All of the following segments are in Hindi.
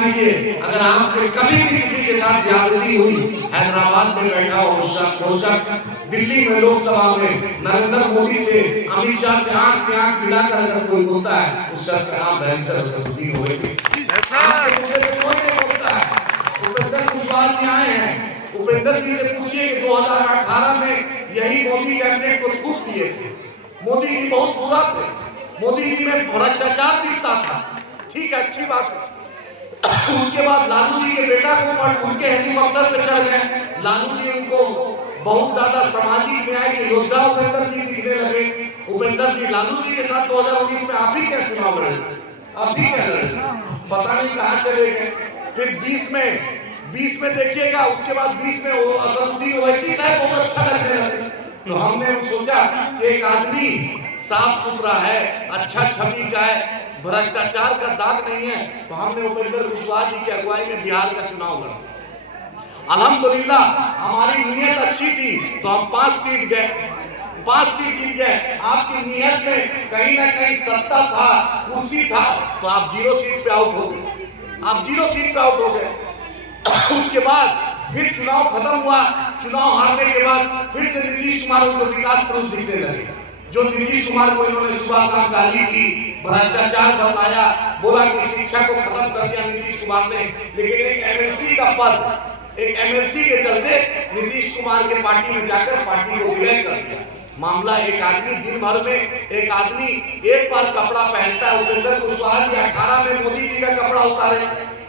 कीजिए, अगर आपके कभी भी किसी के साथ ज्यादती हुई, हैदराबाद में बैठा हो शख्स दिल्ली में लोकसभा में नरेंद्र मोदी से, अमित शाह से आंख मिलाकर अगर कोई बोलता है, उस शख्स का नाम बैरिस्टर असदुद्दीन ओवैसी। उपेंद्र कुशवाहा जी आए हैं, उपेंद्र जी से पूछिए कि 2018 में यही मोदी कैबिनेट को थूक दिए थे। मोदी जी बहुत बुरा थे, मोदी जी में भ्रष्टाचार दिखता था, ठीक है, अच्छी बात है। उसके बाद लालू जी के बेटा को उनके हेलीकॉप्टर पे चढ़ गए, लालू जी उनको बहुत ज्यादा सामाजिक न्याय के योद्धा उपेंद्र जी दिखने लगे। उपेंद्र जी लालू जी के साथ 2019 में आप ही क्या चुनाव लड़े थे, आप ही क्या लड़े, पता नहीं कहाँ चले गए। फिर 20 में देखिएगा, उसके बाद 20 में वो असदुद्दीन ओवैसी साहब बहुत अच्छा लगने लगे। तो हमने सोचा कि एक आदमी साफ सुथरा है, अच्छा छवि का है, भ्रष्टाचार का दाग नहीं है, तो हमने उपेंद्र कुशवाहा जी की अगुवाई में बिहार का चुनाव लड़ा। अल्हम्दुलिल्लाह हमारी नीयत अच्छी थी, तो हम 5 सीट गए, 5 सीट जीत गए। आपकी नीयत में कहीं ना कहीं सत्ता था, कुर्सी था, तो आप 0 सीट पे आउट हो गए, आप 0 सीट पे आउट हो गए। उसके बाद फिर चुनाव खत्म हुआ, चुनाव हारने के बाद फिर से नीतीश कुमार उनको विकास पुरुष दिखने लगे। जो नीतीश कुमार को इन्होंने सुबह शाम गाली की, भ्रष्टाचार बताया, बोला कि शिक्षा को खत्म कर दिया नीतीश कुमार ने, लेकिन एक एमएलसी का पद, एक एमएलसी के चलते नीतीश कुमार के पार्टी में जाकर पार्टी को विलय कर दिया। मामला, एक आदमी दिन भर में एक आदमी एक बार कपड़ा पहनता है। उपेंद्र कुशवाहा जी 18 में मोदी जी का कपड़ा उतारे,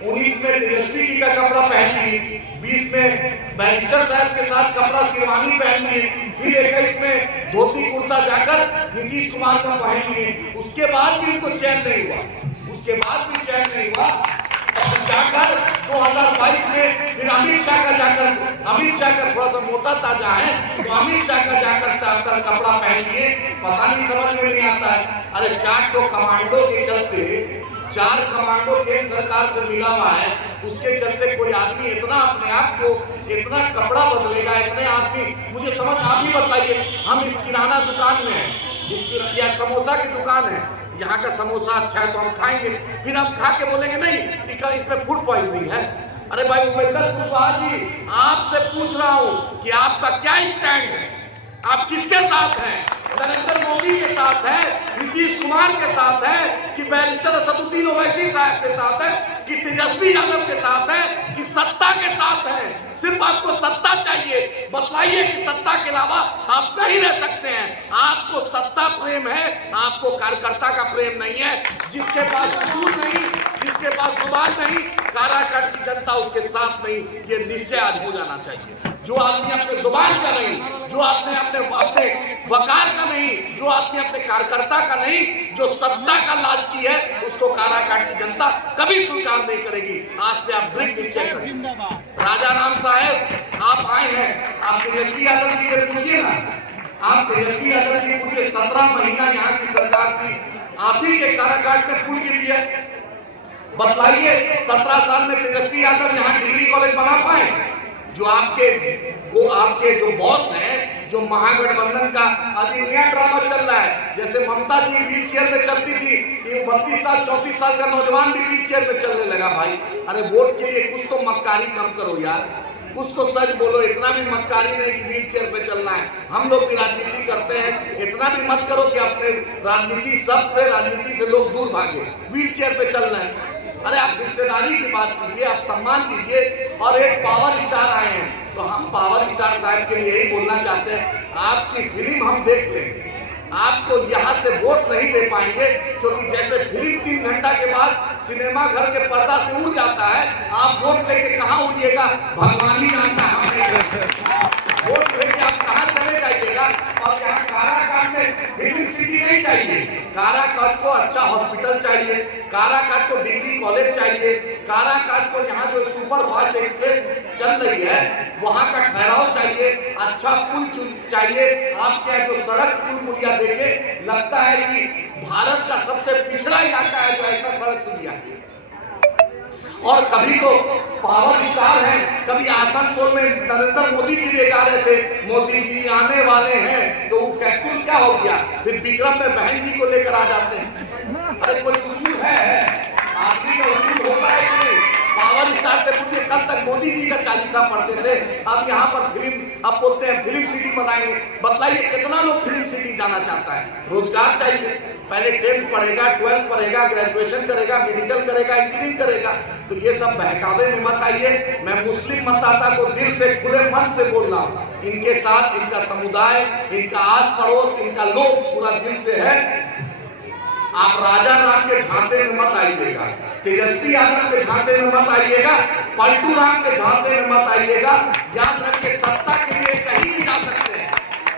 19 में तेजस्वी जी का कपड़ा पहन लिए, 20 में बैरिस्टर साहब के साथ कपड़ा शेरवानी पहन लिए, फिर 21 में धोती कुर्ता जाकर नीतीश कुमार का पहन लिए। उसके बाद भी उनको चैन नहीं हुआ, उसके बाद भी चैन नहीं हुआ। जाकर 2022 में फिर अमित शाह का जाकर, अमित शाह का थोड़ा सा मोटा ताजा है, तो अमित शाह का जाकर कपड़ा पहन लिए। पता नहीं, समझ में नहीं आता है। अरे 4 तो कमांडो के चलते, 4 कमांडो केंद्र सरकार से मिला हुआ है, उसके चलते कोई आदमी इतना अपने आप को, इतना कपड़ा बदलेगा, इतने आदमी, मुझे समझ आप ही बताइए। हम इस किराना दुकान में हैं, या समोसा की दुकान है, यहाँ का समोसा अच्छा है तो हम खाएंगे, फिर हम खा के बोलेंगे नहीं इसमें फूड पॉइजनिंग है। अरे भाई उपेंद्र कुशवाहा जी, आपसे पूछ रहा हूँ कि आपका क्या स्टैंड है, आप किसके साथ हैं? नरेंद्र मोदी के साथ है, नीतीश कुमार के साथ है, कि बैरिस्टर असदुद्दीन ओवैसी साहब के साथ है, कि तेजस्वी यादव के साथ है, कि सत्ता के साथ है? सिर्फ आपको सत्ता चाहिए, बतलाइए कि सत्ता के अलावा आप नहीं रह सकते हैं। आपको सत्ता प्रेम है, आपको कार्यकर्ता का प्रेम नहीं है। जिसके पास सूझ नहीं, जिसके पास जुबान नहीं, काराकाट की जनता उसके साथ नहीं, ये निश्चय आज हो जाना चाहिए। जो आदमी अपने जुबान का नहीं, जो अपने वकार का नहीं, जो आदमी अपने कार्यकर्ता का नहीं, जो सत्ता का लालची है, उसको काराकाट की जनता कभी स्वीकार नहीं करेगी। आज से आप दृढ़ निश्चय करें। राजा राम साहब आप आए हैं, आप तेजस्वी यादव जी से पूछिए ना, आप तेजस्वी यादव जी पूछिए, 17 महीना यहाँ की सरकार थी, आप ही के काराकाट में पुल गिर गया। बतलाइए 17 साल में तेजस्वी यादव यहाँ डिग्री कॉलेज बना पाए? जो आपके जो बॉस हैं, जो महागठबंधन का अभी नया ड्रामा चल रहा है, जैसे ममता जी व्हील चेयर में चलती थी, 32 साल 34 साल का नौजवान भी व्हील चेयर में चलने लगा। भाई अरे वोट के लिए कुछ तो मक्कारी कम करो यार, कुछ तो सच बोलो। इतना भी मक्कारी नहीं कि व्हील चेयर पे चलना है। हम लोग भी राजनीति करते हैं, इतना भी मत करो कि अपने राजनीति से लोग दूर भागे, व्हील चेयर पे चलना है। अरे आप रिश्तेदारी की बात कीजिए, आप सम्मान कीजिए। और एक पावर स्टार आए हैं, तो हम पावर स्टार साहब के लिए यही बोलना चाहते हैं, आपकी फिल्म हम देख लेंगे, आपको यहाँ से वोट नहीं दे पाएंगे, क्योंकि जैसे फिल्म 3 घंटा के बाद सिनेमा घर के पर्दा से उड़ जाता है, आप वोट लेके कहाँ उड़िएगा भगवान ही जानता है। वोट लेके आप कहाँ चले जाइएगा। और यहाँ काराकाट में फिल्म सिटी नहीं चाहिए, काराकाट को अच्छा हॉस्पिटल चाहिए, काराकाट को डिग्री कॉलेज चाहिए, काराकाट को यहाँ जो सुपर फास्ट एक्सप्रेस चल रही है वहाँ का ठहराव चाहिए, अच्छा पुल चाहिए। आपके यहाँ जो सड़क पुल पुलिया देखे लगता है कि भारत का सबसे पिछड़ा इलाका है जो ऐसा सड़क पुलिया। और कभी तो पावर स्टार है, कभी आसनसोल में नरेंद्र मोदी जी ले जा रहे थे, मोदी जी आने वाले हैं, तो वो कैप्सूल क्या हो गया, फिर विक्रम में बहन जी को लेकर आ जाते हैं। अरे कोई उसूल है, आदमी का उसूल होता है कि नहीं? बाद यहाँ पर फिल्म, अब बोलते हैं फिल्म सिटी बनाएंगे। बतलाइए कितना लोग फिल्म सिटी जाना चाहता है? रोजगार चाहिए। पहले 10th पढ़ेगा, 12th पढ़ेगा, ग्रेजुएशन करेगा, मेडिकल करेगा, इंजीनियरिंग करेगा। तो ये सब बहकावे में मत आइए। मैं मुस्लिम मतदाता को दिल से, खुले मन से बोल रहा हूँ, इनके साथ इनका समुदाय, इनका आस पड़ोस, इनका लोग पूरा दिल से है। आप राजा राम के झांसे में मत आइएगा, तेजस्वी यादव के झांसे में मत आइएगा, पलटू राम के झांसे में मत आइएगा। याद रखिए, सत्ता के लिए कहीं भी जा सकते हैं,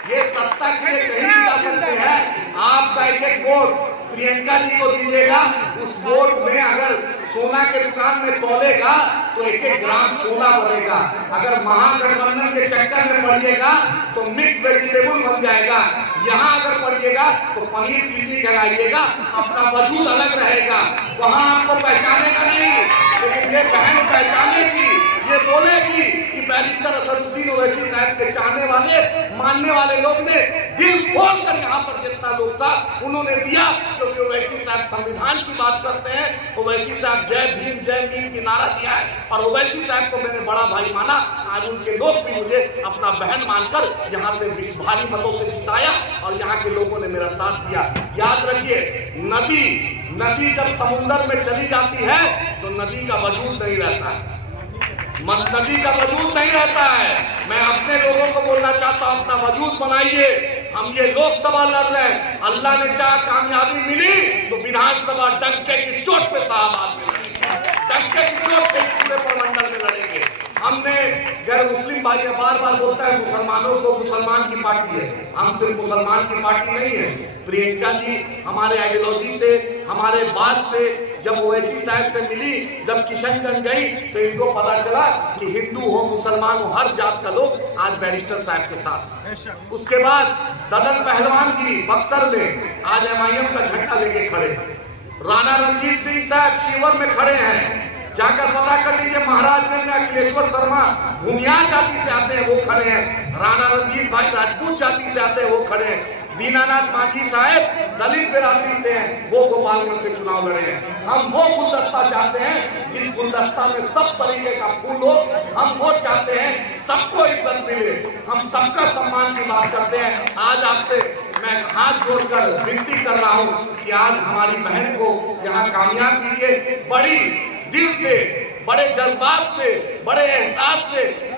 ये सत्ता के लिए कहीं भी जा सकते हैं। आपका एक वोट प्रियंका जी को दीजिएगा, उस वोट में अगर सोना के दुकान में तोलेगा तो 1-1 ग्राम सोना बनेगा। अगर महागठबंधन के चक्कर में पड़िएगा तो मिक्स वेजिटेबल बन जाएगा। यहाँ अगर पड़िएगा तो पनीर चिल्ली कहलाइएगा, अपना वजूद अलग रहेगा, वहाँ आपको पहचानेगा नहीं। लेकिन ये बहन पहचानेगी, ये बोलेगी कि बैरिस्टर असदुद्दीन ओवैसी साहब के चाहने वाले, मानने वाले लोग ने दिल खोल कर यहाँ पर जितना लोग था उन्होंने दिया, क्योंकि ओवैसी साहब संविधान की बात करते हैं। ओवैसी साहब जय भीम की नारा दिया है, और ओवैसी साहब को मैंने बड़ा भाई माना। आज उनके लोग भी मुझे अपना बहन मानकर यहाँ से भारी मतों से जिताया, और यहाँ के लोगों ने मेरा साथ दिया। याद रखिए, नदी जब समुद्र में चली जाती है तो नदी का वजूद नहीं रहता है, नदी का वजूद नहीं रहता है। मैं अपने लोगों को बोलना चाहता हूं, अपना वजूद बनाइए। हम ये लोकसभा लड़ रहे हैं, अल्लाह ने चाहा कामयाबी मिली तो विधानसभा डंके की चोट पे साहब मिलेंगे, डंके की चोट पे पूरे प्रमंडल में लड़ेंगे। हमने गैर मुस्लिम भाई बार बार बोलता है मुसलमानों को मुसलमान की पार्टी है, हम सिर्फ मुसलमान की पार्टी नहीं है। प्रियंका जी हमारे आइडियोलॉजी से, हमारे बात से, जब ओवैसी साहब से मिली, जब किशनगंज गई तो इनको पता चला कि हिंदू हो, मुसलमान हो, हर जात का लोग आज बैरिस्टर साहब के साथ। उसके बाद ददन पहलवान जी बक्सर में आज MIM का झंडा लेके खड़े। राणा रणजीत सिंह साहब शिवर में खड़े हैं, जाकर पता कर लीजिए। महाराजगंज में अखिलेश्वर शर्मा भूमियार जाति से आते हैं, वो खड़े हैं। राणा रणजीत भाई राजपूत जाति से आते हैं, वो खड़े हैं। दीनानाथ मांझी साहब दलित बिरादरी से हैं, वो गोपालगंज से चुनाव लड़े हैं। हम वो गुलदस्ता चाहते हैं जिस गुलदस्ता में सब तरीके का फूल हो। हम वो चाहते हैं सबको इज्जत मिले, हम सबका सम्मान की बात करते हैं। आज आपसे मैं हाथ जोड़कर विनती कर रहा हूँ कि आज हमारी बहन को यहाँ कामयाब कीजिए। बड़ी दिल से, बड़े जज्बात से, बड़े एहसास से।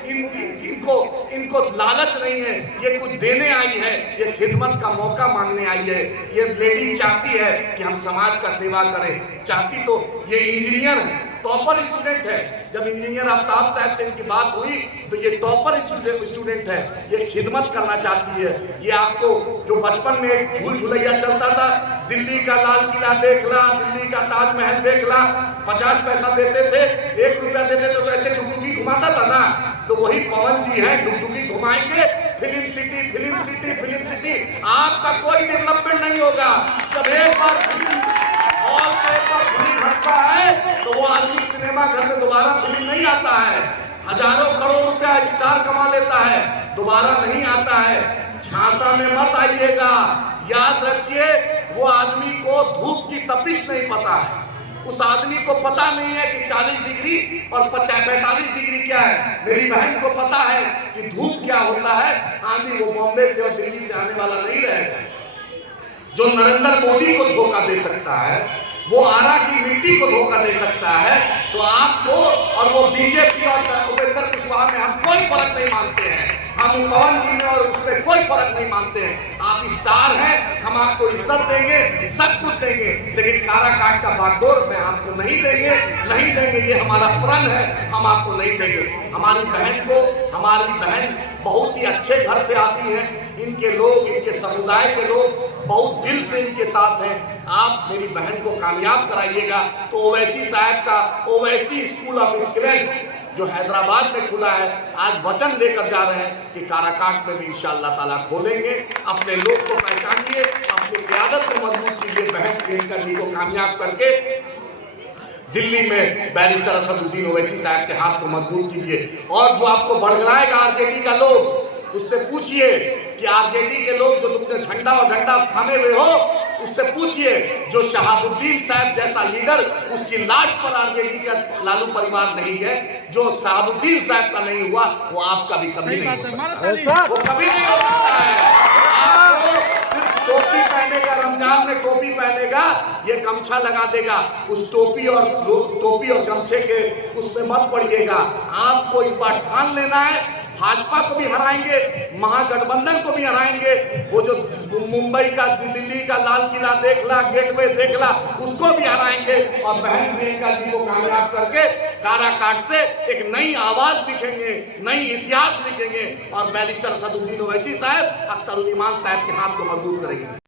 इनको लालच नहीं है, ये कुछ देने आई है, ये खिदमत का मौका मांगने आई है। ये लेडी चाहती है कि हम समाज का सेवा करें, चाहती तो ये इंजीनियर है, टॉपर स्टूडेंट है। जब इंजीनियर आफ्ताब साहब से इनकी बात हुई तो ये टॉपर स्टूडेंट है, ये खिदमत करना चाहती है। ये आपको जो बचपन में एक झूल झुलैया चलता था, दिल्ली का लाल किला देख ला, दिल्ली का ताजमहल देख ला, 50 पैसा देते थे, 1 रुपया देते तो ऐसे डुगडुगी घुमाता था ना, तो वही पवन जी है, डुगडुगी घुमाएंगे। Film city, film city, film city. आपका कोई डेवलपमेंट नहीं होगा। जब एक बार फिल्म हॉल से फिल्म हटता है तो वो आदमी सिनेमा घर में दोबारा फिल्म नहीं आता है। हजारों करोड़ रुपया स्टार कमा लेता है, दोबारा नहीं आता है। झांसा में मत आइएगा। याद रखिए, वो आदमी को धूप की तपिश नहीं पता है। उस आदमी को पता नहीं है कि 40 डिग्री और 45 डिग्री क्या है। मेरी बहन को पता है कि धूप क्या होता है। आदमी वो बॉम्बे से और दिल्ली से आने वाला नहीं रहेगा। जो नरेंद्र मोदी को धोखा दे सकता है, वो आरा की मिट्टी को धोखा दे सकता है, तो आपको और वो बीजेपी और उपेंद्र कुशवाहा में हम कोई फर्क नहीं मानते हैं। हम पवन जी में और उसमें कोई फर्क नहीं मानते हैं। आप स्टार हैं, हम आपको इज्जत देंगे, सब कुछ देंगे, लेकिन काराकाट का बागडोर में आपको नहीं देंगे, नहीं देंगे। ये हमारा प्रण है, हम आपको नहीं देंगे। हमारी बहन बहुत ही अच्छे घर से आती है। इनके लोग, इनके समुदाय के लोग बहुत दिल से इनके साथ हैं। आप मेरी बहन को कामयाब कराइएगा तो ओवैसी साहब का ओवैसी स्कूल ऑफ एक्सीलेंस जो हैदराबाद में खुला है, आज वचन देकर जा रहे हैं कि काराकाट में भी इंशाअल्लाह ताला खोलेंगे। अपने लोग को पहचानिए, अपनी क़यादत को मजबूत कीजिए। बहन प्रियंका जी को कामयाब करके दिल्ली में बैरिस्टर असदुद्दीन ओवैसी साहब के हाथ को मजबूत कीजिए। और जो आपको बड़गलाएगा आरजेडी का लोग, उससे पूछिए कि आरजेडी के लोग जो तुमने झंडा और डंडा थामे हुए हो, उससे पूछिए, जो शहाबुद्दीन साहब जैसा लीडर, उसकी लाश पर आरजेडी का लालू परिवार नहीं है, जो शहाबुद्दीन साहब का नहीं हुआ वो आपका भी कभी नहीं हो सकता, वो कभी नहीं हो सकता है। आपको सिर्फ टोपी पहनेगा, रमजान में टोपी पहनेगा, ये गमछा लगा देगा, उस टोपी और गमछे के उसमें मत पड़िएगा। आपको इस बार ठान लेना है, भाजपा को भी हराएंगे, महागठबंधन को भी हराएंगे। वो जो मुंबई का, दिल्ली का लाल किला देख ला, गेटवे देख ला, उसको भी हराएंगे और बहन प्रियंका जी को कामयाब करके काराकाट से एक नई आवाज लिखेंगे, नई इतिहास लिखेंगे और बैरिस्टर असदुद्दीन ओवैसी साहब, अख्तरुल इमान साहब के हाथ को मजबूत करेंगे।